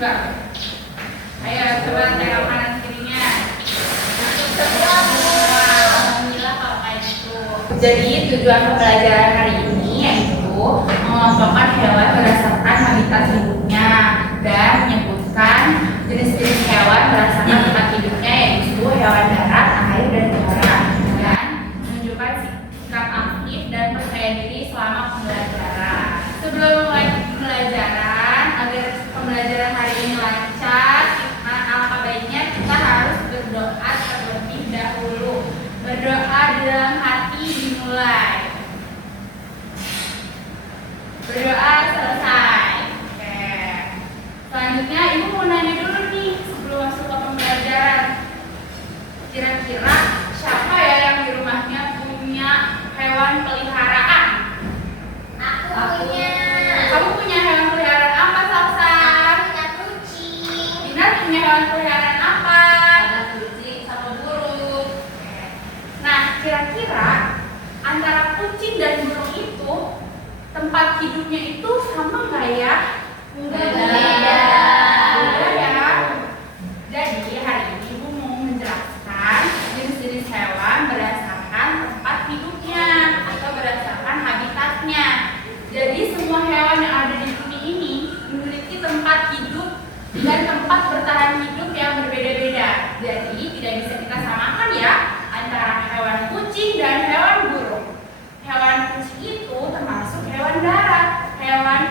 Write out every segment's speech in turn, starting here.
Enggak. Ayo coba tengok kanan kirinya. Alhamdulillah kalau kayak gitu. Jadi tujuan pembelajaran hari ini yaitu mengelompokkan hewan berdasarkan habitat hidupnya dan menyebutkan jenis-jenis hewan berdasarkan tempat hidupnya, yaitu hewan darat, air, dan udara, dan menunjukkan sikap aktif dan percaya diri selama pembelajaran. Sebelum mulai pembelajaran, agar pembelajaran hari ini lancar, alangkah baiknya kita harus berdoa terlebih dahulu. Berdoa dalam hati dimulai. Berdoa selesai. Oke. Selanjutnya ibu mau nanya dulu nih sebelum masuk ke pembelajaran. Kira-kira siapa ya yang di rumahnya punya hewan peliharaan? Aku punya. Kamu punya hewan peliharaan apa, Salsa? Aku punya kucing. Dinar punya hewan peliharaan apa? Ada kucing sama burung. Nah, kira-kira antara kucing dan burung itu tempat hidupnya itu sama nggak ya? Beda. Beda ya. Jadi hari ini ibu mau menjelaskan jenis-jenis hewan berdasarkan tempat hidupnya atau berdasarkan habitatnya. Jadi semua hewan yang ada di bumi ini memiliki tempat hidup dan tempat bertahan hidup yang berbeda-beda. Jadi tidak bisa kita samakan ya antara hewan kucing dan hewan burung. Hewan kucing itu termasuk hewan darat. Hewan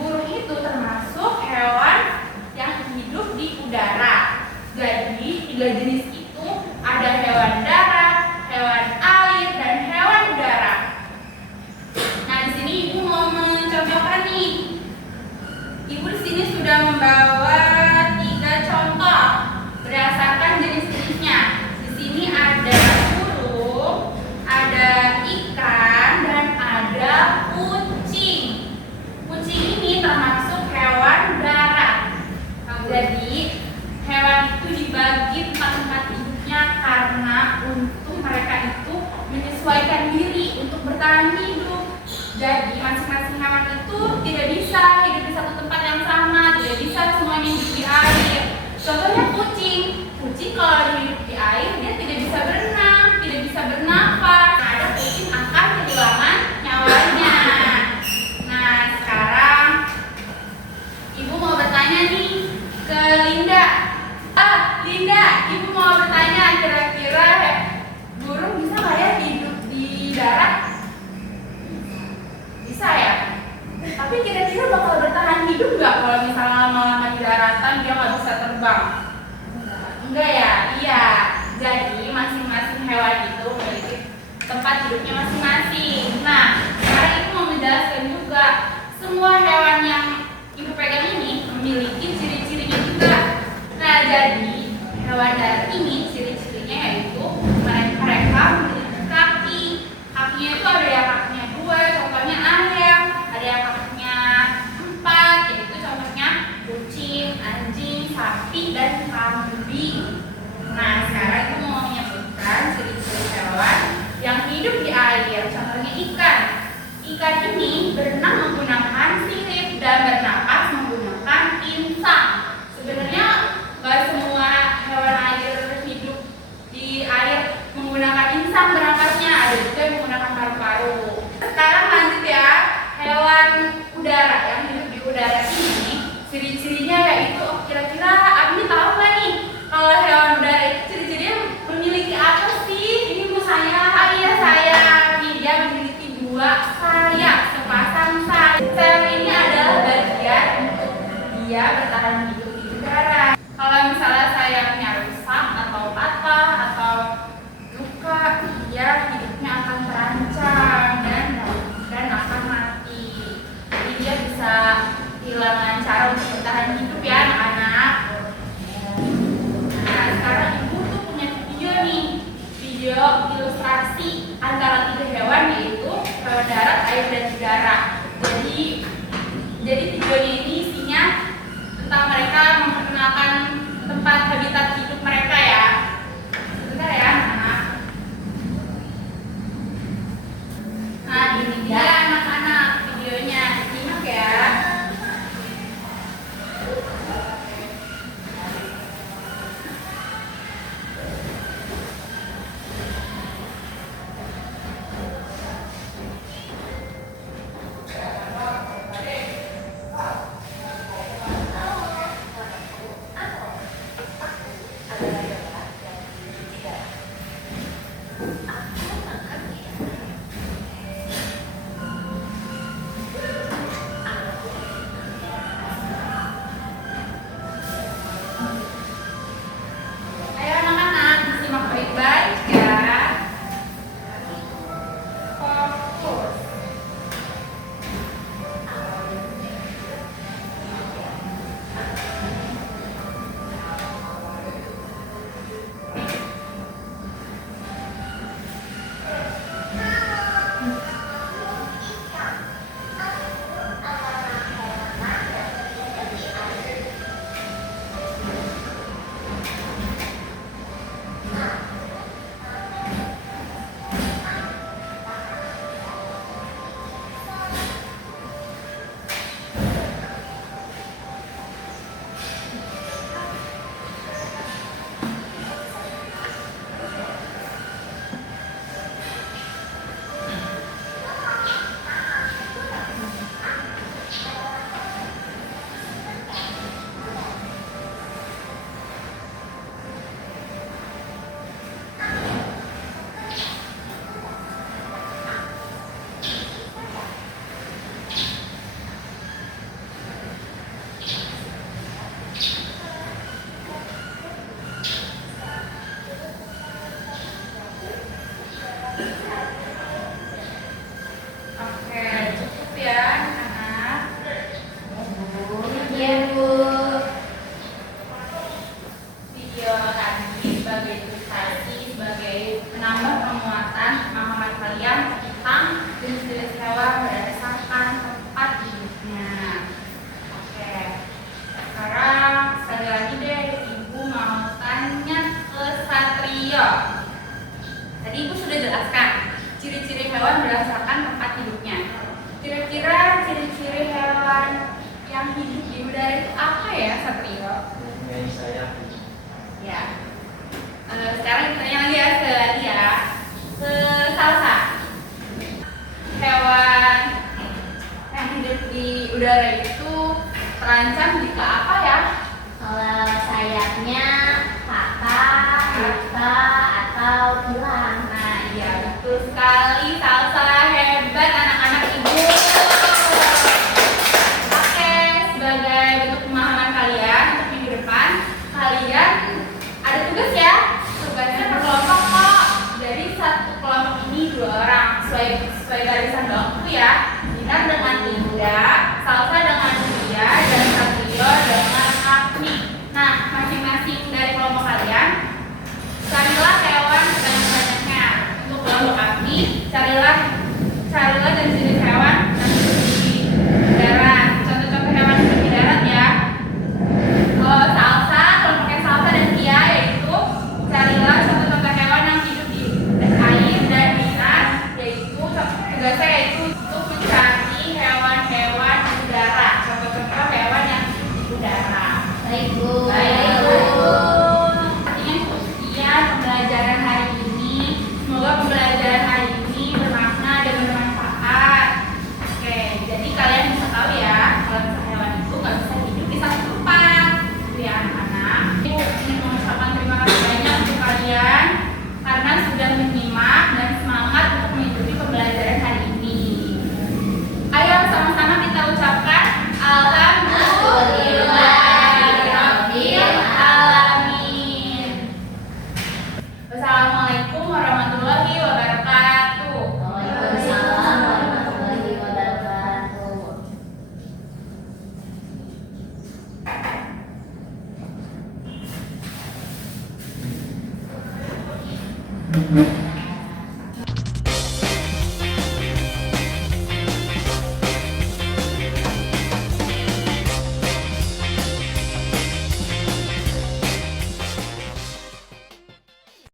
burung itu termasuk hewan yang hidup di udara. Jadi tiga jenis itu ada hewan darat, hewan air, dan hewan udara. Nah, di sini ibu mau mencontohkan nih. Ibu di sini sudah membawa 3 contoh berdasarkan jenis-jenisnya. Di sini ada burung, ada ikan, dan ada kucing. Kucing ini termasuk hewan darat. Jadi hewan itu dibagi tempat-tempat hidupnya karena untuk mereka itu menyesuaikan diri untuk bertahan hidup. Jadi masing-masing hewan itu tidak bisa hidup di satu tempat yang sama, tidak bisa semuanya hidup di air. Contohnya kucing. Kucing kalau hidup di air dia tidak bisa berenang, tidak bisa bernafas. Nah, ada kucing akan kehilangan nyawanya. Nah, sekarang ibu mau bertanya nih ke Linda. Linda, ibu mau bertanya kira-kira burung bisa nggak ya hidup di darat? Bisa ya? Tapi kira-kira bakal bertahan hidup nggak kalau misalnya lama-lama di daratan dia nggak bisa terbang? Enggak ya? Iya. Jadi masing-masing hewan itu memiliki tempat hidupnya masing-masing. Nah, sekarang ibu mau menjelaskan juga semua hewan yang ibu pegang ini memiliki ciri-cirinya juga. Nah, jadi hewan darat ini ciri-cirinya yaitu mereka memiliki kaki. Kakinya itu ada yang kakinya 2, contohnya ayam. Ada yang kakinya 4, yaitu contohnya kucing, anjing, sapi, dan kambing. Nah, sekarang aku mau menyebutkan ciri-ciri hewan yang hidup di air. Contohnya ikan. Ikan ini berenang menggunakan sirip dan bernapas menggunakan insang. Sebenarnya nggak semua hewan air hidup di air menggunakan insang bernapasnya, ada juga yang menggunakan paru-paru. Sekarang lanjut ya, hewan udara yang hidup di udara ini ciri-cirinya yaitu, kira-kira Abi tahu nggak nih kalau hewan udara itu ciri-cirinya memiliki apa sih? Ini bu saya. Iya saya. Dia memiliki 2 sayap, sepasang sayap. Sayap ini adalah bagian untuk dia bertahan hidup di udara. Kalau misalnya sayapnya rusak atau patah atau luka, dia hidupnya akan terancam dan akan mati. Jadi dia bisa kehilangan cara untuk bertahan hidup ya anak-anak. Nah, sekarang ibu tuh punya video nih, video ilustrasi antara 3 hewan yaitu hewan darat, air, dan udara. Jadi videonya ini isinya tentang mereka memperkenalkan tempat habitat hidup mereka ya. Sebentar ya anak-anak. Nah, ini dia anak-anak videonya, simak ya. hewan berdasarkan tempat hidupnya. Kira-kira ciri-ciri hewan yang hidup di udara itu apa ya, Satrio? Mempunyai sayap. Ya. Sekarang kita tanya lagi ya ke Lia, ke Salsa. Hewan yang hidup di udara itu terancam jika apa ya? Kalau sayapnya patah, luka, atau hilang. Nah, iya betul sekali, Salsa, hebat anak-anak ibu. Oke, sebagai bentuk pemahaman kalian untuk minggu depan, kalian ada tugas ya. Tugasnya berkelompok kok. Dari satu kelompok ini 2 orang, sesuai garisan dongku ya. Dinar dengan Linda, Salsa dengan Lia, dan Satrio dengan Agni. Nah, masing-masing dari kelompok kalian carilah hewan sebanyak-banyaknya. Untuk kelompok Agni, carilah dan jenis hewan yang hidup di darat. Contoh-contoh hewan hidup di darat ya. Salsa, kelompoknya Salsa dan Tia, yaitu carilah contoh-contoh hewan yang hidup di air, dan Dinar yaitu tugasnya yaitu untuk mencari hewan-hewan di udara. Contoh-contoh hewan yang hidup di udara. Baik, Bu. Baik, Bu. Artinya cukup sekian pembelajaran hari ini. Semoga pembelajaran hari ini bermakna dan bermanfaat. Oke, jadi kalian bisa tahu ya, kalau misalnya hewan itu nggak bisa hidup di satu tempat. Itu ya anak-anak. Ibu ingin mengucapkan terima kasih banyak untuk kalian karena sudah menyimak dan semangat untuk mengikuti pembelajaran hari ini. Ayo sama-sama kita ucapkan Alhamdulillahirrabbilalamin. Wassalamualaikum warahmatullahi wabarakatuh. Waalaikumsalam warahmatullahi wabarakatuh.